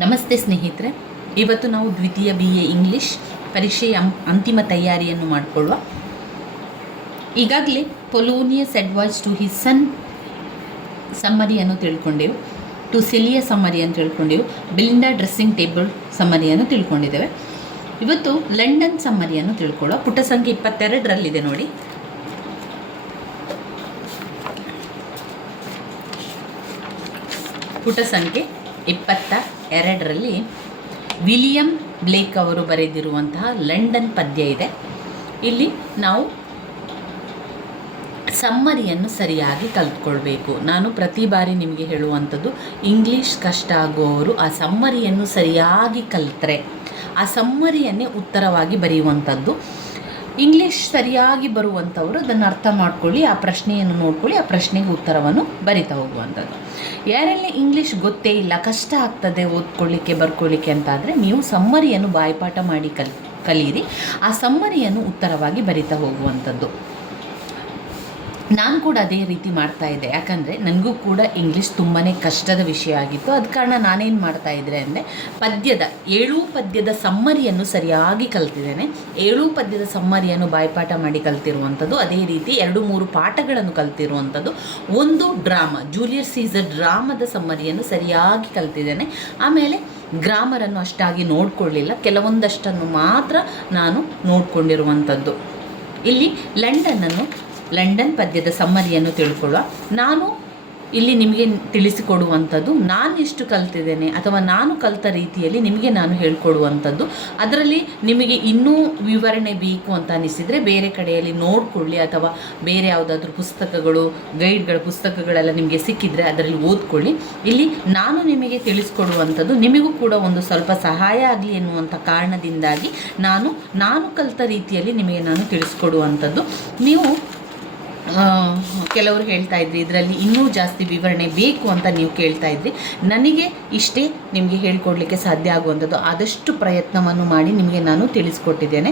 ನಮಸ್ತೆ ಸ್ನೇಹಿತರೆ, ಇವತ್ತು ನಾವು ದ್ವಿತೀಯ BA ಇಂಗ್ಲೀಷ್ ಪರೀಕ್ಷೆಯ ಅಂತಿಮ ತಯಾರಿಯನ್ನು ಮಾಡಿಕೊಳ್ಳುವ. ಈಗಾಗಲೇ Polonius advice to his son ಸಮ್ಮರಿಯನ್ನು ತಿಳ್ಕೊಂಡೆವು, ಟು ಸೆಲಿಯ ಸಮ್ಮರಿಯನ್ನು ತಿಳ್ಕೊಂಡೆವು, ಬೆಲಿಂಡಾ ಡ್ರೆಸ್ಸಿಂಗ್ ಟೇಬಲ್ ಸಮ್ಮರಿಯನ್ನು ತಿಳ್ಕೊಂಡಿದ್ದೇವೆ. ಇವತ್ತು ಲಂಡನ್ ಸಮ್ಮರಿಯನ್ನು ತಿಳ್ಕೊಳ್ಳುವ. ಪುಟ ಸಂಖ್ಯೆ 22ರಲ್ಲಿದೆ ನೋಡಿ. ಪುಟ ಸಂಖ್ಯೆ 22ರಲ್ಲಿ ವಿಲಿಯಂ ಬ್ಲೇಕ್ ಅವರು ಬರೆದಿರುವಂತಹ ಲಂಡನ್ ಪದ್ಯ ಇದೆ. ಇಲ್ಲಿ ನಾವು ಸಮ್ಮರಿಯನ್ನು ಸರಿಯಾಗಿ ಕಲ್ತ್ಕೊಳ್ಬೇಕು. ನಾನು ಪ್ರತಿ ಬಾರಿ ನಿಮಗೆ ಹೇಳುವಂಥದ್ದು, ಇಂಗ್ಲೀಷ್ ಕಷ್ಟ ಆಗುವವರು ಆ ಸಮ್ಮರಿಯನ್ನು ಸರಿಯಾಗಿ ಕಲಿತ್ರೆ ಆ ಸಮ್ಮರಿಯನ್ನೇ ಉತ್ತರವಾಗಿ ಬರೆಯುವಂಥದ್ದು. ಇಂಗ್ಲೀಷ್ ಸರಿಯಾಗಿ ಬರುವಂಥವರು ಅದನ್ನು ಅರ್ಥ ಮಾಡ್ಕೊಳ್ಳಿ, ಆ ಪ್ರಶ್ನೆಯನ್ನು ನೋಡ್ಕೊಳ್ಳಿ, ಆ ಪ್ರಶ್ನೆಗೆ ಉತ್ತರವನ್ನು ಬರಿತಾ ಹೋಗುವಂಥದ್ದು. ಯಾರೆಲ್ಲ ಇಂಗ್ಲೀಷ್ ಗೊತ್ತೇ ಇಲ್ಲ, ಕಷ್ಟ ಆಗ್ತದೆ ಓದ್ಕೊಳ್ಳಿಕ್ಕೆ ಬರ್ಕೊಳ್ಳಿಕ್ಕೆ ಅಂತಾದರೆ ನೀವು ಸಮ್ಮರಿಯನ್ನು ಬಾಯ್ಪಾಠ ಮಾಡಿ ಕಲೀರಿ, ಆ ಸಮ್ಮರಿಯನ್ನು ಉತ್ತರವಾಗಿ ಬರಿತಾ ಹೋಗುವಂಥದ್ದು. ನಾನು ಕೂಡ ಅದೇ ರೀತಿ ಮಾಡ್ತಾ ಇದ್ದೆ, ಯಾಕಂದರೆ ನನಗೂ ಕೂಡ ಇಂಗ್ಲೀಷ್ ತುಂಬಾ ಕಷ್ಟದ ವಿಷಯ ಆಗಿತ್ತು. ಅದ ಕಾರಣ ನಾನೇನು ಮಾಡ್ತಾ ಇದ್ದೆ ಅಂದರೆ ಏಳೂ ಪದ್ಯದ ಸಮ್ಮರಿಯನ್ನು ಸರಿಯಾಗಿ ಕಲ್ತಿದ್ದೇನೆ. 7 ಪದ್ಯದ ಸಮ್ಮರಿಯನ್ನು ಬಾಯ್ಪಾಠ ಮಾಡಿ ಕಲ್ತಿರುವಂಥದ್ದು. ಅದೇ ರೀತಿ 2-3 ಪಾಠಗಳನ್ನು ಕಲ್ತಿರುವಂಥದ್ದು. ಒಂದು ಡ್ರಾಮಾ, ಜೂಲಿಯಸ್ ಸೀಸರ್ ಡ್ರಾಮದ ಸಮ್ಮರಿಯನ್ನು ಸರಿಯಾಗಿ ಕಲ್ತಿದ್ದೇನೆ. ಆಮೇಲೆ ಗ್ರಾಮರನ್ನು ಅಷ್ಟಾಗಿ ನೋಡಿಕೊಳ್ಳಿಲ್ಲ, ಕೆಲವೊಂದಷ್ಟನ್ನು ಮಾತ್ರ ನಾನು ನೋಡಿಕೊಂಡಿರುವಂಥದ್ದು. ಇಲ್ಲಿ ಲಂಡನ್ ಪದ್ಯದ ಸಮ್ಮರಿಯನ್ನು ತಿಳ್ಕೊಳ್ಳುವ. ನಾನು ಇಲ್ಲಿ ನಿಮಗೆ ತಿಳಿಸಿಕೊಡುವಂಥದ್ದು ನಾನು ಎಷ್ಟು ಕಲ್ತಿದ್ದೇನೆ ಅಥವಾ ನಾನು ಕಲಿತ ರೀತಿಯಲ್ಲಿ ನಿಮಗೆ ನಾನು ಹೇಳ್ಕೊಡುವಂಥದ್ದು. ಅದರಲ್ಲಿ ನಿಮಗೆ ಇನ್ನೂ ವಿವರಣೆ ಬೇಕು ಅಂತ ಅನಿಸಿದರೆ ಬೇರೆ ಕಡೆಯಲ್ಲಿ ನೋಡಿಕೊಳ್ಳಿ, ಅಥವಾ ಬೇರೆ ಯಾವುದಾದ್ರೂ ಪುಸ್ತಕಗಳು, ಗೈಡ್ಗಳ ಪುಸ್ತಕಗಳೆಲ್ಲ ನಿಮಗೆ ಸಿಕ್ಕಿದರೆ ಅದರಲ್ಲಿ ಓದ್ಕೊಳ್ಳಿ. ಇಲ್ಲಿ ನಾನು ನಿಮಗೆ ತಿಳಿಸ್ಕೊಡುವಂಥದ್ದು ನಿಮಗೂ ಕೂಡ ಒಂದು ಸ್ವಲ್ಪ ಸಹಾಯ ಆಗಲಿ ಎನ್ನುವಂಥ ಕಾರಣದಿಂದಾಗಿ ನಾನು ಕಲಿತ ರೀತಿಯಲ್ಲಿ ನಿಮಗೆ ನಾನು ತಿಳಿಸ್ಕೊಡುವಂಥದ್ದು. ನೀವು ಕೆಲವರು ಹೇಳ್ತಾ ಇದ್ರಿ ಇದರಲ್ಲಿ ಇನ್ನೂ ಜಾಸ್ತಿ ವಿವರಣೆ ಬೇಕು ಅಂತ ನೀವು ಕೇಳ್ತಾ ಇದ್ರಿ. ನನಗೆ ಇಷ್ಟೇ ನಿಮಗೆ ಹೇಳ್ಕೊಡ್ಲಿಕ್ಕೆ ಸಾಧ್ಯ ಆಗುವಂಥದ್ದು. ಆದಷ್ಟು ಪ್ರಯತ್ನವನ್ನು ಮಾಡಿ ನಿಮಗೆ ನಾನು ತಿಳಿಸ್ಕೊಟ್ಟಿದ್ದೇನೆ.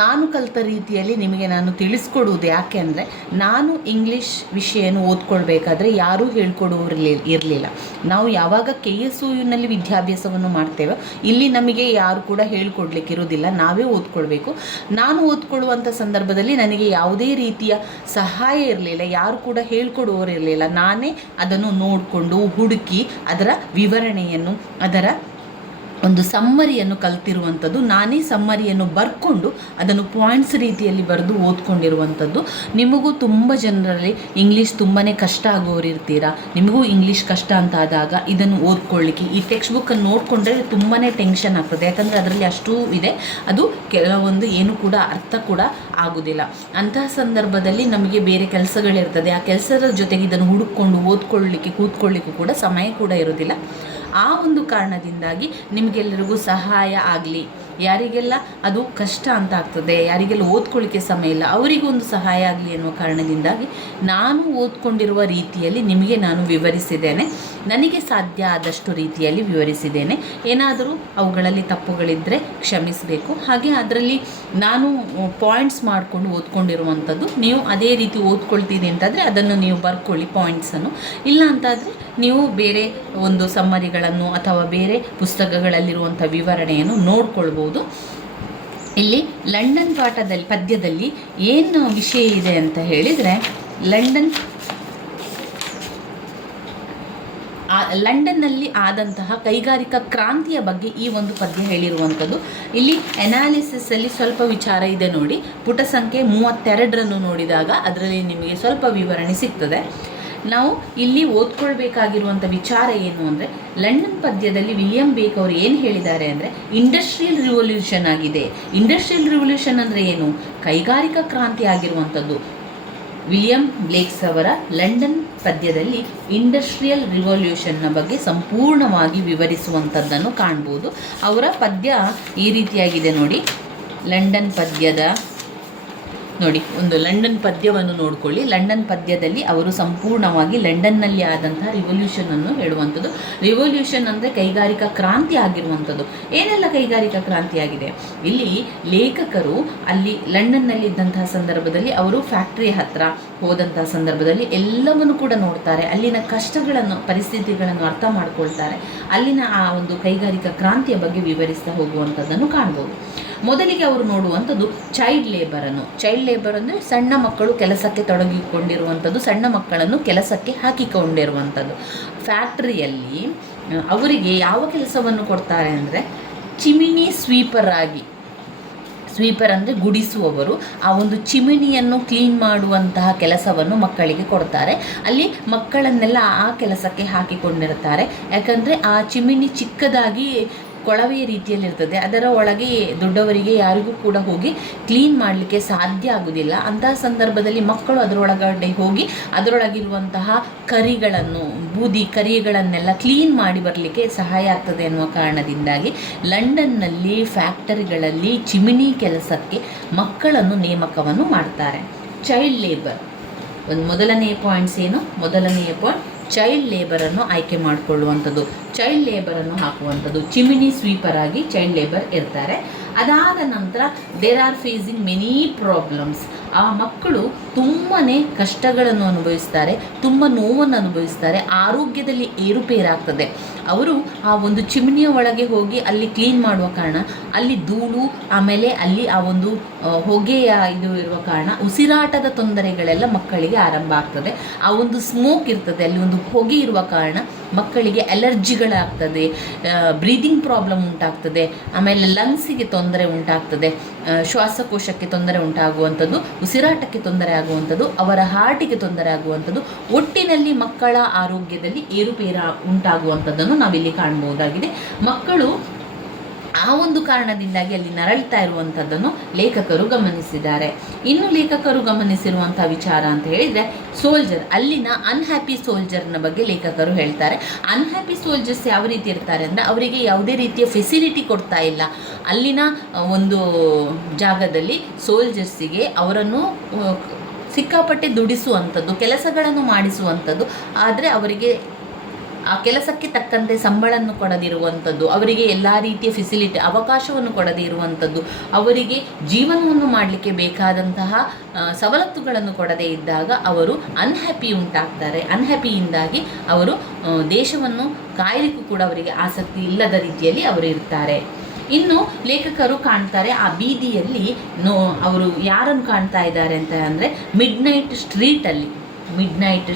ನಾನು ಕಲಿತ ರೀತಿಯಲ್ಲಿ ನಿಮಗೆ ನಾನು ತಿಳಿಸ್ಕೊಡುವುದು ಯಾಕೆ ಅಂದರೆ, ನಾನು ಇಂಗ್ಲೀಷ್ ವಿಷಯವನ್ನು ಓದ್ಕೊಳ್ಬೇಕಾದ್ರೆ ಯಾರೂ ಹೇಳ್ಕೊಡುವರು ಇರಲಿಲ್ಲ. ನಾವು ಯಾವಾಗ KSUನಲ್ಲಿ ವಿದ್ಯಾಭ್ಯಾಸವನ್ನು ಮಾಡ್ತೇವೆ, ಇಲ್ಲಿ ನಮಗೆ ಯಾರು ಕೂಡ ಹೇಳ್ಕೊಡ್ಲಿಕ್ಕೆ ಇರೋದಿಲ್ಲ, ನಾವೇ ಓದ್ಕೊಳ್ಬೇಕು. ನಾನು ಓದ್ಕೊಳ್ಳುವಂಥ ಸಂದರ್ಭದಲ್ಲಿ ನನಗೆ ಯಾವುದೇ ರೀತಿಯ ಸಹಾಯ ಇರಲಿಲ್ಲ, ಯಾರು ಕೂಡ ಹೇಳ್ಕೊಡುವವರು ಇರಲಿಲ್ಲ. ನಾನೇ ಅದನ್ನು ನೋಡಿಕೊಂಡು ಹುಡುಕಿ ಅದರ ವಿವರಣೆಯನ್ನು, ಅದರ ಒಂದು ಸಮ್ಮರಿಯನ್ನು ಕಲ್ತಿರುವಂಥದ್ದು. ನಾನೇ ಸಮ್ಮರಿಯನ್ನು ಬರ್ಕೊಂಡು ಅದನ್ನು ಪಾಯಿಂಟ್ಸ್ ರೀತಿಯಲ್ಲಿ ಬರೆದು ಓದ್ಕೊಂಡಿರುವಂಥದ್ದು. ನಿಮಗೂ ತುಂಬ ಜನರಲ್ಲಿ ಇಂಗ್ಲೀಷ್ ತುಂಬಾ ಕಷ್ಟ ಆಗೋರು ಇರ್ತೀರಾ. ನಿಮಗೂ ಇಂಗ್ಲೀಷ್ ಕಷ್ಟ ಅಂತ ಆದಾಗ ಇದನ್ನು ಓದ್ಕೊಳ್ಳಿಕ್ಕೆ ಈ ಟೆಕ್ಸ್ಟ್ ಬುಕ್ಕನ್ನು ನೋಡಿಕೊಂಡ್ರೆ ತುಂಬಾ ಟೆನ್ಷನ್ ಆಗ್ತದೆ, ಯಾಕಂದರೆ ಅದರಲ್ಲಿ ಅಷ್ಟೂ ಇದೆ, ಅದು ಕೆಲವೊಂದು ಏನು ಕೂಡ ಅರ್ಥ ಕೂಡ ಆಗೋದಿಲ್ಲ. ಅಂತಹ ಸಂದರ್ಭದಲ್ಲಿ ನಮಗೆ ಬೇರೆ ಕೆಲಸಗಳಿರ್ತದೆ, ಆ ಕೆಲಸದ ಜೊತೆಗೆ ಇದನ್ನು ಹುಡುಕೊಂಡು ಓದ್ಕೊಳ್ಳಿಕ್ಕೆ ಕೂತ್ಕೊಳ್ಳಿಕ್ಕೂ ಕೂಡ ಸಮಯ ಕೂಡ ಇರೋದಿಲ್ಲ. ಆ ಒಂದು ಕಾರಣದಿಂದಾಗಿ ನಿಮಗೆಲ್ಲರಿಗೂ ಸಹಾಯ ಆಗಲಿ, ಯಾರಿಗೆಲ್ಲ ಅದು ಕಷ್ಟ ಅಂತ ಆಗ್ತದೆ, ಯಾರಿಗೆಲ್ಲ ಓದ್ಕೊಳ್ಳಿಕ್ಕೆ ಸಮಯ ಇಲ್ಲ, ಅವರಿಗೂ ಒಂದು ಸಹಾಯ ಆಗಲಿ ಎನ್ನುವ ಕಾರಣದಿಂದಾಗಿ ನಾನು ಓದ್ಕೊಂಡಿರುವ ರೀತಿಯಲ್ಲಿ ನಿಮಗೆ ನಾನು ವಿವರಿಸಿದ್ದೇನೆ. ನನಗೆ ಸಾಧ್ಯ ಆದಷ್ಟು ರೀತಿಯಲ್ಲಿ ವಿವರಿಸಿದ್ದೇನೆ. ಏನಾದರೂ ಅವುಗಳಲ್ಲಿ ತಪ್ಪುಗಳಿದ್ದರೆ ಕ್ಷಮಿಸಬೇಕು. ಹಾಗೆ ಅದರಲ್ಲಿ ನಾನು ಪಾಯಿಂಟ್ಸ್ ಮಾಡಿಕೊಂಡು ಓದ್ಕೊಂಡಿರುವಂಥದ್ದು. ನೀವು ಅದೇ ರೀತಿ ಓದ್ಕೊಳ್ತೀನಿ ಅಂತಂದರೆ ಅದನ್ನು ನೀವು ಬರ್ಕೊಳ್ಳಿ ಪಾಯಿಂಟ್ಸನ್ನು. ಇಲ್ಲ ಅಂತಾದರೆ ನೀವು ಬೇರೆ ಒಂದು ಸಮ್ಮರಿಗಳನ್ನು ಅಥವಾ ಬೇರೆ ಪುಸ್ತಕಗಳಲ್ಲಿರುವಂಥ ವಿವರಣೆಯನ್ನು ನೋಡ್ಕೊಳ್ಬೋದು. ಇಲ್ಲಿ ಲಂಡನ್ ಪದ್ಯದಲ್ಲಿ ಏನು ವಿಷಯ ಇದೆ ಅಂತ ಹೇಳಿದರೆ, ಲಂಡನ್ನಲ್ಲಿ ಆದಂತಹ ಕೈಗಾರಿಕಾ ಕ್ರಾಂತಿಯ ಬಗ್ಗೆ ಈ ಒಂದು ಪದ್ಯ ಹೇಳಿರುವಂಥದ್ದು. ಇಲ್ಲಿ ಅನಾಲಿಸಿಸಲ್ಲಿ ಸ್ವಲ್ಪ ವಿಚಾರ ಇದೆ ನೋಡಿ. ಪುಟ ಸಂಖ್ಯೆ 32ರನ್ನು ನೋಡಿದಾಗ ಅದರಲ್ಲಿ ನಿಮಗೆ ಸ್ವಲ್ಪ ವಿವರಣೆ ಸಿಗ್ತದೆ. ನಾವು ಇಲ್ಲಿ ಓದ್ಕೊಳ್ಬೇಕಾಗಿರುವಂಥ ವಿಚಾರ ಏನು ಅಂದರೆ, ಲಂಡನ್ ಪದ್ಯದಲ್ಲಿ ವಿಲಿಯಂ ಬೇಕ್ ಅವರು ಏನು ಹೇಳಿದ್ದಾರೆ ಅಂದರೆ, ಇಂಡಸ್ಟ್ರಿಯಲ್ ರಿವಲ್ಯೂಷನ್ ಆಗಿದೆ. ಇಂಡಸ್ಟ್ರಿಯಲ್ ರಿವಲ್ಯೂಷನ್ ಅಂದರೆ ಏನು? ಕೈಗಾರಿಕಾ ಕ್ರಾಂತಿ ಆಗಿರುವಂಥದ್ದು. ವಿಲಿಯಂ ಬ್ಲೇಕ್ಸ್ ಅವರ ಲಂಡನ್ ಪದ್ಯದಲ್ಲಿ ಇಂಡಸ್ಟ್ರಿಯಲ್ ರಿವಲ್ಯೂಷನ್ನ ಬಗ್ಗೆ ಸಂಪೂರ್ಣವಾಗಿ ವಿವರಿಸುವಂಥದ್ದನ್ನು ಕಾಣ್ಬೋದು. ಅವರ ಪದ್ಯ ಈ ರೀತಿಯಾಗಿದೆ ನೋಡಿ. ಲಂಡನ್ ಪದ್ಯದ ನೋಡಿ, ಒಂದು ಲಂಡನ್ ಪದ್ಯವನ್ನು ನೋಡ್ಕೊಳ್ಳಿ. ಲಂಡನ್ ಪದ್ಯದಲ್ಲಿ ಅವರು ಸಂಪೂರ್ಣವಾಗಿ ಲಂಡನ್ನಲ್ಲಿ ಆದಂತಹ ರಿವಲ್ಯೂಷನನ್ನು ಹೇಳುವಂಥದ್ದು. ರಿವಲ್ಯೂಷನ್ ಅಂದರೆ ಕೈಗಾರಿಕಾ ಕ್ರಾಂತಿ ಆಗಿರುವಂಥದ್ದು. ಏನೆಲ್ಲ ಕೈಗಾರಿಕಾ ಕ್ರಾಂತಿ ಆಗಿದೆ ಇಲ್ಲಿ. ಲೇಖಕರು ಅಲ್ಲಿ ಲಂಡನ್ನಲ್ಲಿ ಇದ್ದಂತಹ ಸಂದರ್ಭದಲ್ಲಿ ಅವರು ಫ್ಯಾಕ್ಟ್ರಿ ಹತ್ರ ಹೋದಂತಹ ಸಂದರ್ಭದಲ್ಲಿ ಎಲ್ಲವನ್ನು ಕೂಡ ನೋಡ್ತಾರೆ. ಅಲ್ಲಿನ ಕಷ್ಟಗಳನ್ನು, ಪರಿಸ್ಥಿತಿಗಳನ್ನು ಅರ್ಥ ಮಾಡ್ಕೊಳ್ತಾರೆ. ಅಲ್ಲಿನ ಆ ಒಂದು ಕೈಗಾರಿಕಾ ಕ್ರಾಂತಿಯ ಬಗ್ಗೆ ವಿವರಿಸ್ತಾ ಹೋಗುವಂಥದ್ದನ್ನು ಕಾಣ್ಬೋದು. ಮೊದಲಿಗೆ ಅವರು ನೋಡುವಂಥದ್ದು ಚೈಲ್ಡ್ ಲೇಬರ್ ಅಂದರೆ ಸಣ್ಣ ಮಕ್ಕಳು ಕೆಲಸಕ್ಕೆ ತೊಡಗಿಕೊಂಡಿರುವಂಥದ್ದು, ಸಣ್ಣ ಮಕ್ಕಳನ್ನು ಕೆಲಸಕ್ಕೆ ಹಾಕಿಕೊಂಡಿರುವಂಥದ್ದು. ಫ್ಯಾಕ್ಟ್ರಿಯಲ್ಲಿ ಅವರಿಗೆ ಯಾವ ಕೆಲಸವನ್ನು ಕೊಡ್ತಾರೆ ಅಂದರೆ ಚಿಮಿನಿ ಸ್ವೀಪರ್ ಅಂದರೆ ಗುಡಿಸುವವರು. ಆ ಒಂದು ಚಿಮಿನಿಯನ್ನು ಕ್ಲೀನ್ ಮಾಡುವಂತಹ ಕೆಲಸವನ್ನು ಮಕ್ಕಳಿಗೆ ಕೊಡ್ತಾರೆ. ಅಲ್ಲಿ ಮಕ್ಕಳನ್ನೆಲ್ಲ ಆ ಕೆಲಸಕ್ಕೆ ಹಾಕಿಕೊಂಡಿರ್ತಾರೆ. ಯಾಕಂದರೆ ಆ ಚಿಮಿನಿ ಚಿಕ್ಕದಾಗಿ ಕೊಳವೆಯ ರೀತಿಯಲ್ಲಿರ್ತದೆ. ಅದರ ಒಳಗೆ ದೊಡ್ಡವರಿಗೆ ಯಾರಿಗೂ ಕೂಡ ಹೋಗಿ ಕ್ಲೀನ್ ಮಾಡಲಿಕ್ಕೆ ಸಾಧ್ಯ ಆಗುವುದಿಲ್ಲ. ಅಂತಹ ಸಂದರ್ಭದಲ್ಲಿ ಮಕ್ಕಳು ಅದರೊಳಗಡೆ ಹೋಗಿ ಅದರೊಳಗಿರುವಂತಹ ಬೂದಿ ಕರಿಗಳನ್ನೆಲ್ಲ ಕ್ಲೀನ್ ಮಾಡಿ ಬರಲಿಕ್ಕೆ ಸಹಾಯ ಆಗ್ತದೆ ಎನ್ನುವ ಕಾರಣದಿಂದಾಗಿ ಲಂಡನ್ನಲ್ಲಿ ಫ್ಯಾಕ್ಟರಿಗಳಲ್ಲಿ ಚಿಮಿನಿ ಕೆಲಸಕ್ಕೆ ಮಕ್ಕಳನ್ನು ನೇಮಕವನ್ನು ಮಾಡ್ತಾರೆ. ಚೈಲ್ಡ್ ಲೇಬರ್ ಮೊದಲನೆಯ ಪಾಯಿಂಟ್ಸ್ ಏನು? ಮೊದಲನೆಯ ಪಾಯಿಂಟ್ ಚೈಲ್ಡ್ ಲೇಬರನ್ನು ಆಯ್ಕೆ ಮಾಡಿಕೊಳ್ಳುವಂಥದ್ದು, ಚೈಲ್ಡ್ ಲೇಬರನ್ನು ಹಾಕುವಂಥದ್ದು. ಚಿಮಿನಿ ಸ್ವೀಪರ್ ಆಗಿ ಚೈಲ್ಡ್ ಲೇಬರ್ ಇರ್ತಾರೆ. ಅದಾದ ನಂತರ there are facing many problems. ಆ ಮಕ್ಕಳು ತುಂಬಾ ಕಷ್ಟಗಳನ್ನು ಅನುಭವಿಸ್ತಾರೆ, ತುಂಬ ನೋವನ್ನು ಅನುಭವಿಸ್ತಾರೆ, ಆರೋಗ್ಯದಲ್ಲಿ ಏರುಪೇರಾಗ್ತದೆ. ಅವರು ಆ ಒಂದು ಚಿಮಿನಿಯ ಒಳಗೆ ಹೋಗಿ ಅಲ್ಲಿ ಕ್ಲೀನ್ ಮಾಡುವ ಕಾರಣ ಅಲ್ಲಿ ಧೂಳು, ಆಮೇಲೆ ಅಲ್ಲಿ ಆ ಒಂದು ಹೊಗೆಯ ಇದು ಇರುವ ಕಾರಣ ಉಸಿರಾಟದ ತೊಂದರೆಗಳೆಲ್ಲ ಮಕ್ಕಳಿಗೆ ಆರಂಭ ಆಗ್ತದೆ. ಆ ಒಂದು ಸ್ಮೋಕ್ ಇರ್ತದೆ, ಅಲ್ಲಿ ಒಂದು ಹೊಗೆ ಇರುವ ಕಾರಣ ಮಕ್ಕಳಿಗೆ ಅಲರ್ಜಿಗಳಾಗ್ತದೆ, ಬ್ರೀದಿಂಗ್ ಪ್ರಾಬ್ಲಮ್ ಉಂಟಾಗ್ತದೆ, ಆಮೇಲೆ ಲಂಗ್ಸಿಗೆ ತೊಂದರೆ ಉಂಟಾಗ್ತದೆ, ಶ್ವಾಸಕೋಶಕ್ಕೆ ತೊಂದರೆ ಉಂಟಾಗುವಂಥದ್ದು, ಉಸಿರಾಟಕ್ಕೆ ತೊಂದರೆ ಆಗುವಂಥದ್ದು, ಅವರ ಹಾರ್ಟಿಗೆ ತೊಂದರೆ ಆಗುವಂಥದ್ದು, ಒಟ್ಟಿನಲ್ಲಿ ಮಕ್ಕಳ ಆರೋಗ್ಯದಲ್ಲಿ ಏರುಪೇರ ಉಂಟಾಗುವಂಥದ್ದನ್ನು ನಾವಿಲ್ಲಿ ಕಾಣಬಹುದಾಗಿದೆ. ಮಕ್ಕಳು ಆ ಒಂದು ಕಾರಣದಿಂದಾಗಿ ಅಲ್ಲಿ ನರಳ್ತಾ ಇರುವಂಥದ್ದನ್ನು ಲೇಖಕರು ಗಮನಿಸಿದ್ದಾರೆ. ಇನ್ನು ಲೇಖಕರು ಗಮನಿಸಿರುವಂಥ ವಿಚಾರ ಅಂತ ಹೇಳಿದರೆ ಸೋಲ್ಜರ್, ಅಲ್ಲಿನ ಅನ್ಹ್ಯಾಪಿ ಸೋಲ್ಜರ್ನ ಬಗ್ಗೆ ಲೇಖಕರು ಹೇಳ್ತಾರೆ. ಅನ್ಹ್ಯಾಪಿ ಸೋಲ್ಜರ್ಸ್ ಯಾವ ರೀತಿ ಇರ್ತಾರೆ ಅಂದರೆ ಅವರಿಗೆ ಯಾವುದೇ ರೀತಿಯ ಫೆಸಿಲಿಟಿ ಕೊಡ್ತಾ ಇಲ್ಲ. ಅಲ್ಲಿನ ಒಂದು ಜಾಗದಲ್ಲಿ ಸೋಲ್ಜರ್ಸಿಗೆ ಅವರನ್ನು ಸಿಕ್ಕಾಪಟ್ಟೆ ದುಡಿಸುವಂಥದ್ದು, ಕೆಲಸಗಳನ್ನು ಮಾಡಿಸುವಂಥದ್ದು, ಆದರೆ ಅವರಿಗೆ ಆ ಕೆಲಸಕ್ಕೆ ತಕ್ಕಂತೆ ಸಂಬಳವನ್ನು ಕೊಡದಿರುವಂಥದ್ದು, ಅವರಿಗೆ ಎಲ್ಲ ರೀತಿಯ ಫೆಸಿಲಿಟಿ ಅವಕಾಶವನ್ನು ಕೊಡದೇ ಇರುವಂಥದ್ದು, ಅವರಿಗೆ ಜೀವನವನ್ನು ಮಾಡಲಿಕ್ಕೆ ಬೇಕಾದಂತಹ ಸವಲತ್ತುಗಳನ್ನು ಕೊಡದೇ ಇದ್ದಾಗ ಅವರು ಅನ್ಹ್ಯಾಪಿಯಿಂದಾಗಿ ಅವರು ದೇಶವನ್ನು ಕಾಯಲಿಕ್ಕೂ ಕೂಡ ಅವರಿಗೆ ಆಸಕ್ತಿ ಇಲ್ಲದ ರೀತಿಯಲ್ಲಿ ಅವರು ಇರ್ತಾರೆ. ಇನ್ನು ಲೇಖಕರು ಕಾಣ್ತಾರೆ ಆ ಬೀದಿಯಲ್ಲಿ ಅವರು ಯಾರನ್ನು ಕಾಣ್ತಾ ಇದ್ದಾರೆ ಅಂತ ಅಂದರೆ ಮಿಡ್ ನೈಟ್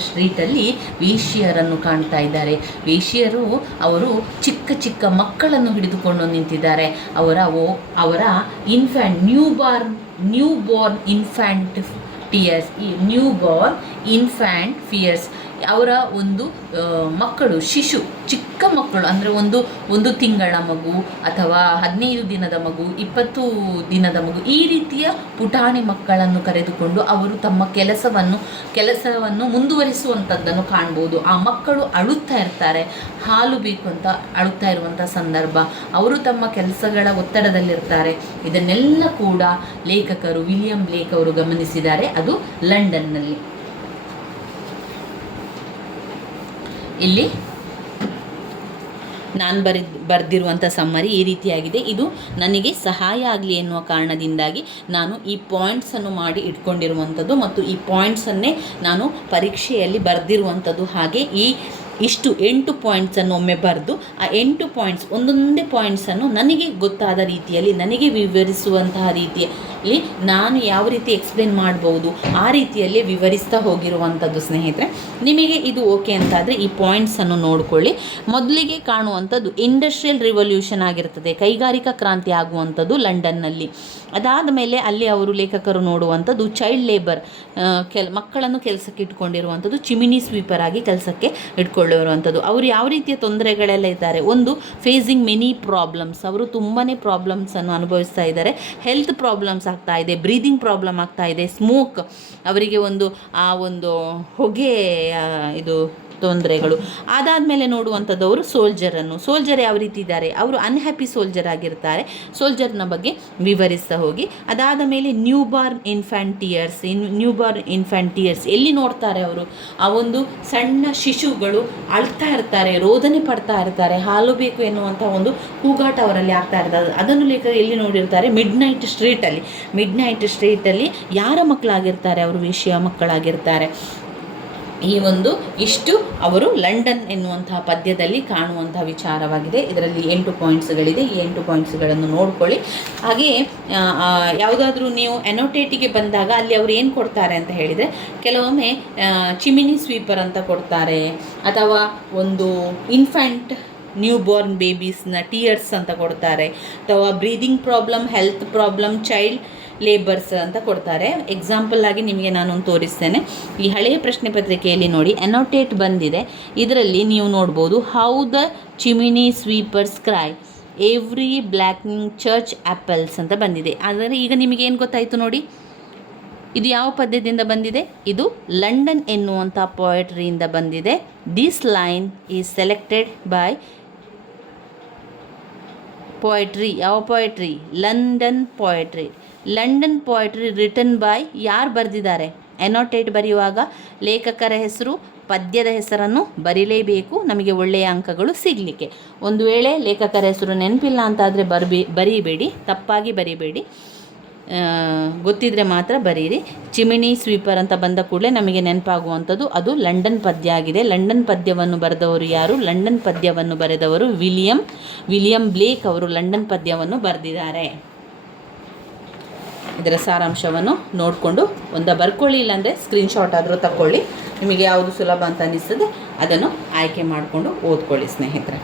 ಸ್ಟ್ರೀಟಲ್ಲಿ ವೇಶ್ಯರನ್ನು ಕಾಣ್ತಾ ಇದ್ದಾರೆ. ವೇಶ್ಯರು ಅವರು ಚಿಕ್ಕ ಚಿಕ್ಕ ಮಕ್ಕಳನ್ನು ಹಿಡಿದುಕೊಂಡು ನಿಂತಿದ್ದಾರೆ. ಅವರ ನ್ಯೂ ಬೋರ್ನ್ ಇನ್ಫ್ಯಾಂಟ್ ಫಿಯರ್ಸ್, ಅವರ ಒಂದು ಮಕ್ಕಳು, ಚಿಕ್ಕ ಮಕ್ಕಳು ಅಂದರೆ ಒಂದು ತಿಂಗಳ ಮಗು ಅಥವಾ 15 ದಿನದ ಮಗು, 20 ದಿನದ ಮಗು, ಈ ರೀತಿಯ ಪುಟಾಣಿ ಮಕ್ಕಳನ್ನು ಕರೆದುಕೊಂಡು ಅವರು ತಮ್ಮ ಕೆಲಸವನ್ನು ಮುಂದುವರಿಸುವಂಥದ್ದನ್ನು ಕಾಣ್ಬೋದು. ಆ ಮಕ್ಕಳು ಅಳುತ್ತಾ ಇರ್ತಾರೆ, ಹಾಲು ಬೇಕು ಅಂತ ಅಳುತ್ತಾ ಇರುವಂಥ ಸಂದರ್ಭ, ಅವರು ತಮ್ಮ ಕೆಲಸಗಳ ಒತ್ತಡದಲ್ಲಿರ್ತಾರೆ. ಇದನ್ನೆಲ್ಲ ಕೂಡ ಲೇಖಕರು ವಿಲಿಯಂ ಬ್ಲೇಕ್ ಅವರು ಗಮನಿಸಿದ್ದಾರೆ. ಅದು ಲಂಡನ್ನಲ್ಲಿ. ಇಲ್ಲಿ ನಾನು ಬರೆದಿರುವಂಥ ಸಮ್ಮರಿ ಈ ರೀತಿಯಾಗಿದೆ. ಇದು ನನಗೆ ಸಹಾಯ ಆಗಲಿ ಎನ್ನುವ ಕಾರಣದಿಂದಾಗಿ ನಾನು ಈ ಪಾಯಿಂಟ್ಸನ್ನು ಮಾಡಿ ಇಟ್ಕೊಂಡಿರುವಂಥದ್ದು ಮತ್ತು ಈ ಪಾಯಿಂಟ್ಸನ್ನೇ ನಾನು ಪರೀಕ್ಷೆಯಲ್ಲಿ ಬರೆದಿರುವಂಥದ್ದು. ಹಾಗೆ ಇಷ್ಟು 8 ಪಾಯಿಂಟ್ಸನ್ನು ಒಮ್ಮೆ ಬರೆದು ಆ 8 ಪಾಯಿಂಟ್ಸ್ ಒಂದೊಂದೇ ಪಾಯಿಂಟ್ಸನ್ನು ನನಗೆ ಗೊತ್ತಾದ ರೀತಿಯಲ್ಲಿ, ನನಗೆ ವಿವರಿಸುವಂತಹ ರೀತಿಯಲ್ಲಿ ನಾನು ಯಾವ ರೀತಿ ಎಕ್ಸ್ಪ್ಲೇನ್ ಮಾಡ್ಬೋದು ಆ ರೀತಿಯಲ್ಲಿ ವಿವರಿಸ್ತಾ ಹೋಗಿರುವಂಥದ್ದು. ಸ್ನೇಹಿತರೆ, ನಿಮಗೆ ಇದು ಓಕೆ ಅಂತಾದರೆ ಈ ಪಾಯಿಂಟ್ಸನ್ನು ನೋಡಿಕೊಳ್ಳಿ. ಮೊದಲಿಗೆ ಕಾಣುವಂಥದ್ದು ಇಂಡಸ್ಟ್ರಿಯಲ್ ರಿವಲ್ಯೂಷನ್ ಆಗಿರ್ತದೆ, ಕೈಗಾರಿಕಾ ಕ್ರಾಂತಿ ಆಗುವಂಥದ್ದು ಲಂಡನ್ನಲ್ಲಿ. ಅದಾದ ಮೇಲೆ ಅಲ್ಲಿ ಅವರು ಲೇಖಕರು ನೋಡುವಂಥದ್ದು ಚೈಲ್ಡ್ ಲೇಬರ್, ಮಕ್ಕಳನ್ನು ಕೆಲಸಕ್ಕೆ ಇಟ್ಕೊಂಡಿರುವಂಥದ್ದು, ಚಿಮಿನಿ ಸ್ವೀಪರ್ ಆಗಿ ಕೆಲಸಕ್ಕೆ ಇಟ್ಕೊಳ್ಳಿರುವಂಥದ್ದು. ಅವರು ಯಾವ ರೀತಿಯ ತೊಂದರೆಗಳೆಲ್ಲ ಇದ್ದಾರೆ. ಒಂದು, ಫೇಸಿಂಗ್ ಮೆನಿ ಪ್ರಾಬ್ಲಮ್ಸ್, ಅವರು ತುಂಬಾ ಪ್ರಾಬ್ಲಮ್ಸನ್ನು ಅನುಭವಿಸ್ತಾ ಇದ್ದಾರೆ. ಹೆಲ್ತ್ ಪ್ರಾಬ್ಲಮ್ಸ್ ಆಗ್ತಾ ಇದೆ, ಬ್ರೀದಿಂಗ್ ಪ್ರಾಬ್ಲಮ್ ಆಗ್ತಾ ಇದೆ, ಸ್ಮೋಕ್, ಅವರಿಗೆ ಒಂದು ಹೊಗೆ ಇದು ತೊಂದರೆಗಳು. ಅದಾದಮೇಲೆ ನೋಡುವಂಥದ್ದವರು ಸೋಲ್ಜರನ್ನು. ಸೋಲ್ಜರ್ ಯಾವ ರೀತಿ ಇದ್ದಾರೆ, ಅವರು ಅನ್ಹ್ಯಾಪಿ ಸೋಲ್ಜರ್ ಆಗಿರ್ತಾರೆ. ಸೋಲ್ಜರ್ನ ಬಗ್ಗೆ ವಿವರಿಸ್ತಾ ಹೋಗಿ. ಅದಾದ ಮೇಲೆ ನ್ಯೂಬಾರ್ನ್ ಇನ್ಫ್ಯಾಂಟಿಯರ್ಸ್ ಎಲ್ಲಿ ನೋಡ್ತಾರೆ ಅವರು, ಆ ಒಂದು ಸಣ್ಣ ಶಿಶುಗಳು ಅಳ್ತಾ ಇರ್ತಾರೆ, ರೋದನೆ ಪಡ್ತಾ ಇರ್ತಾರೆ, ಹಾಲು ಬೇಕು ಎನ್ನುವಂಥ ಒಂದು ಕೂಗಾಟ ಅವರಲ್ಲಿ ಆಗ್ತಾ ಇರ್ತದೆ. ಅದನ್ನು ಲೇಖಕ ಎಲ್ಲಿ ನೋಡಿರ್ತಾರೆ, ಮಿಡ್ ನೈಟ್ ಸ್ಟ್ರೀಟಲ್ಲಿ ಯಾರ ಮಕ್ಕಳಾಗಿರ್ತಾರೆ, ಅವರು ವೇಶ್ಯ ಮಕ್ಕಳಾಗಿರ್ತಾರೆ. ಈ ಒಂದು ಇಷ್ಟು ಅವರು ಲಂಡನ್ ಎನ್ನುವಂತಹ ಪದ್ಯದಲ್ಲಿ ಕಾಣುವಂತಹ ವಿಚಾರವಾಗಿದೆ. ಇದರಲ್ಲಿ 8 ಪಾಯಿಂಟ್ಸ್ಗಳಿದೆ. ಈ 8 ಪಾಯಿಂಟ್ಸ್ಗಳನ್ನು ನೋಡ್ಕೊಳ್ಳಿ. ಹಾಗೆಯೇ ಯಾವುದಾದ್ರೂ ನೀವು ಎನೋಟೇಟಿಗೆ ಬಂದಾಗ ಅಲ್ಲಿ ಅವರು ಏನು ಕೊಡ್ತಾರೆ ಅಂತ ಹೇಳಿದರೆ, ಕೆಲವೊಮ್ಮೆ ಚಿಮಿನಿ ಸ್ವೀಪರ್ ಅಂತ ಕೊಡ್ತಾರೆ, ಅಥವಾ ಒಂದು ಇನ್ಫ್ಯಾಂಟ್ ನ್ಯೂ ಬೋರ್ನ್ ಬೇಬೀಸ್ನ ಟಿಯರ್ಸ್ ಅಂತ ಕೊಡ್ತಾರೆ, ಅಥವಾ breathing problem, health problem, child labours ಅಂತ ಕೊಡ್ತಾರೆ. ಎಕ್ಸಾಂಪಲ್ ಆಗಿ ನಿಮಗೆ ನಾನೊಂದು ತೋರಿಸ್ತೇನೆ. ಈ ಹಳೆಯ ಪ್ರಶ್ನೆ ಪತ್ರಿಕೆಯಲ್ಲಿ ನೋಡಿ, ಎನೋಟೇಟ್ ಬಂದಿದೆ. ಇದರಲ್ಲಿ ನೀವು ನೋಡ್ಬೋದು, how the chimney sweepers cry every blackening church appals ಅಂತ ಬಂದಿದೆ. ಆದರೆ ಈಗ ನಿಮಗೇನು ಗೊತ್ತಾಯಿತು ನೋಡಿ, ಇದು ಯಾವ ಪದ್ಯದಿಂದ ಬಂದಿದೆ, ಇದು ಲಂಡನ್ ಎನ್ನುವಂಥ ಪೊಯಟ್ರಿಯಿಂದ ಬಂದಿದೆ. This line is selected by poetry. ಯಾವ poetry, London poetry written by, ಯಾರು ಬರೆದಿದ್ದಾರೆ, ಎನೋಟೇಟ್ ಬರೆಯುವಾಗ ಲೇಖಕರ ಹೆಸರು, ಪದ್ಯದ ಹೆಸರನ್ನು ಬರೀಲೇಬೇಕು ನಮಗೆ ಒಳ್ಳೆಯ ಅಂಕಗಳು ಸಿಗಲಿಕ್ಕೆ. ಒಂದು ವೇಳೆ ಲೇಖಕರ ಹೆಸರು ನೆನಪಿಲ್ಲ ಅಂತಾದರೆ ಬರೀಬೇಡಿ, ತಪ್ಪಾಗಿ ಬರೀಬೇಡಿ, ಗೊತ್ತಿದ್ರೆ ಮಾತ್ರ ಬರೀರಿ. ಚಿಮಿನಿ ಸ್ವೀಪರ್ ಅಂತ ಬಂದ ಕೂಡಲೇ ನಮಗೆ ನೆನಪಾಗುವಂಥದ್ದು ಅದು ಲಂಡನ್ ಪದ್ಯ ಆಗಿದೆ. ಲಂಡನ್ ಪದ್ಯವನ್ನು ಬರೆದವರು ಯಾರು, ಲಂಡನ್ ಪದ್ಯವನ್ನು ಬರೆದವರು ವಿಲಿಯಂ ಬ್ಲೇಕ್ ಅವರು ಲಂಡನ್ ಪದ್ಯವನ್ನು ಬರೆದಿದ್ದಾರೆ. ಇದರ ಸಾರಾಂಶವನ್ನು ನೋಡಿಕೊಂಡು ಬರ್ಕೊಳ್ಳಿ, ಇಲ್ಲಾಂದರೆ ಸ್ಕ್ರೀನ್ಶಾಟ್ ಆದರೂ ತಗೊಳ್ಳಿ. ನಿಮಗೆ ಯಾವುದು ಸುಲಭ ಅಂತ ಅನಿಸ್ತದೆ ಅದನ್ನು ಆಯ್ಕೆ ಮಾಡಿಕೊಂಡು ಓದ್ಕೊಳ್ಳಿ ಸ್ನೇಹಿತರೆ,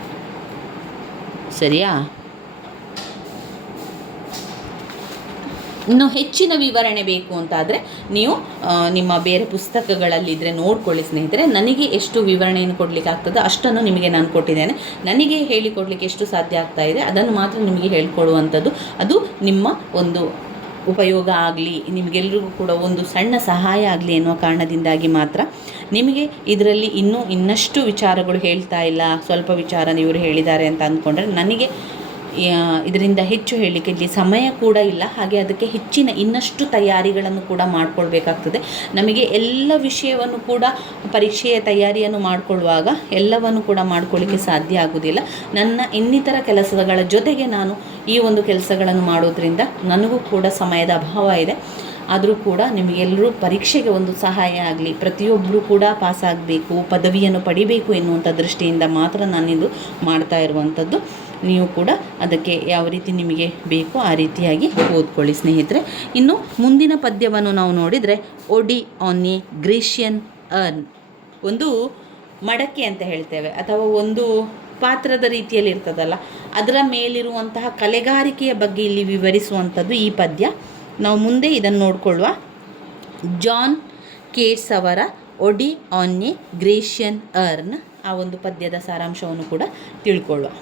ಸರಿಯಾ? ಇನ್ನು ಹೆಚ್ಚಿನ ವಿವರಣೆ ಬೇಕು ಅಂತಾದರೆ ನೀವು ನಿಮ್ಮ ಬೇರೆ ಪುಸ್ತಕಗಳಲ್ಲಿದ್ದರೆ ನೋಡ್ಕೊಳ್ಳಿ ಸ್ನೇಹಿತರೆ. ನನಗೆ ಎಷ್ಟು ವಿವರಣೆಯನ್ನು ಕೊಡಲಿಕ್ಕೆ ಆಗ್ತದೆ ಅಷ್ಟನ್ನು ನಿಮಗೆ ನಾನು ಕೊಟ್ಟಿದ್ದೇನೆ. ನನಗೆ ಹೇಳಿಕೊಡಲಿಕ್ಕೆ ಎಷ್ಟು ಸಾಧ್ಯ ಆಗ್ತಾ ಇದೆ ಅದನ್ನು ಮಾತ್ರ ನಿಮಗೆ ಹೇಳಿಕೊಡುವಂಥದ್ದು. ಅದು ನಿಮ್ಮ ಒಂದು ಉಪಯೋಗ ಆಗಲಿ, ನಿಮಗೆಲ್ಲರಿಗೂ ಕೂಡ ಒಂದು ಸಣ್ಣ ಸಹಾಯ ಆಗಲಿ ಎನ್ನುವ ಕಾರಣದಿಂದಾಗಿ ಮಾತ್ರ. ನಿಮಗೆ ಇದರಲ್ಲಿ ಇನ್ನಷ್ಟು ವಿಚಾರಗಳು ಹೇಳ್ತಾ ಇಲ್ಲ, ಸ್ವಲ್ಪ ವಿಚಾರ ಇವರು ಹೇಳಿದ್ದಾರೆ ಅಂತ ಅಂದ್ಕೊಂಡ್ರೆ ನನಗೆ ಇದರಿಂದ ಹೆಚ್ಚು ಹೇಳಲಿಕ್ಕೆ ಇಲ್ಲಿ ಸಮಯ ಕೂಡ ಇಲ್ಲ. ಹಾಗೆ ಅದಕ್ಕೆ ಹೆಚ್ಚಿನ ಇನ್ನಷ್ಟು ತಯಾರಿಗಳನ್ನು ಕೂಡ ಮಾಡಿಕೊಳ್ಬೇಕಾಗ್ತದೆ. ನಮಗೆ ಎಲ್ಲ ವಿಷಯವನ್ನು ಕೂಡ ಪರೀಕ್ಷೆಯ ತಯಾರಿಯನ್ನು ಮಾಡಿಕೊಳ್ಳುವಾಗ ಎಲ್ಲವನ್ನು ಕೂಡ ಮಾಡ್ಕೊಳ್ಳಿಕ್ಕೆ ಸಾಧ್ಯ ಆಗೋದಿಲ್ಲ. ನನ್ನ ಇನ್ನಿತರ ಕೆಲಸಗಳ ಜೊತೆಗೆ ನಾನು ಈ ಒಂದು ಕೆಲಸಗಳನ್ನು ಮಾಡೋದ್ರಿಂದ ನನಗೂ ಕೂಡ ಸಮಯದ ಅಭಾವ ಇದೆ. ಆದರೂ ಕೂಡ ನಿಮಗೆಲ್ಲರೂ ಪರೀಕ್ಷೆಗೆ ಒಂದು ಸಹಾಯ ಆಗಲಿ, ಪ್ರತಿಯೊಬ್ಬರೂ ಕೂಡ ಪಾಸಾಗಬೇಕು, ಪದವಿಯನ್ನು ಪಡಿಬೇಕು ಎನ್ನುವಂಥ ದೃಷ್ಟಿಯಿಂದ ಮಾತ್ರ ನಾನಿದು ಮಾಡ್ತಾ ಇರುವಂಥದ್ದು. ನೀವು ಕೂಡ ಅದಕ್ಕೆ ಯಾವ ರೀತಿ ನಿಮಗೆ ಬೇಕೋ ಆ ರೀತಿಯಾಗಿ ಓದ್ಕೊಳ್ಳಿ ಸ್ನೇಹಿತರೆ. ಇನ್ನು ಮುಂದಿನ ಪದ್ಯವನ್ನು ನಾವು ನೋಡಿದರೆ, ಒಡಿ ಆನ್ ಎ ಗ್ರೇಷಿಯನ್ ಅರ್ನ್, ಒಂದು ಮಡಕೆ ಅಂತ ಹೇಳ್ತೇವೆ ಅಥವಾ ಒಂದು ಪಾತ್ರದ ರೀತಿಯಲ್ಲಿ ಇರ್ತದಲ್ಲ, ಅದರ ಮೇಲಿರುವಂತಹ ಕಲೆಗಾರಿಕೆಯ ಬಗ್ಗೆ ಇಲ್ಲಿ ವಿವರಿಸುವಂಥದ್ದು ಈ ಪದ್ಯ. ನಾವು ಮುಂದೆ ಇದನ್ನು ನೋಡಿಕೊಳ್ಳುವ. ಜಾನ್ ಕೇಟ್ಸ್ ಅವರ ಒಡಿ ಆನ್ ಎ ಗ್ರೇಷಿಯನ್ ಅರ್ನ್, ಆ ಒಂದು ಪದ್ಯದ ಸಾರಾಂಶವನ್ನು ಕೂಡ ತಿಳ್ಕೊಳ್ಳುವ.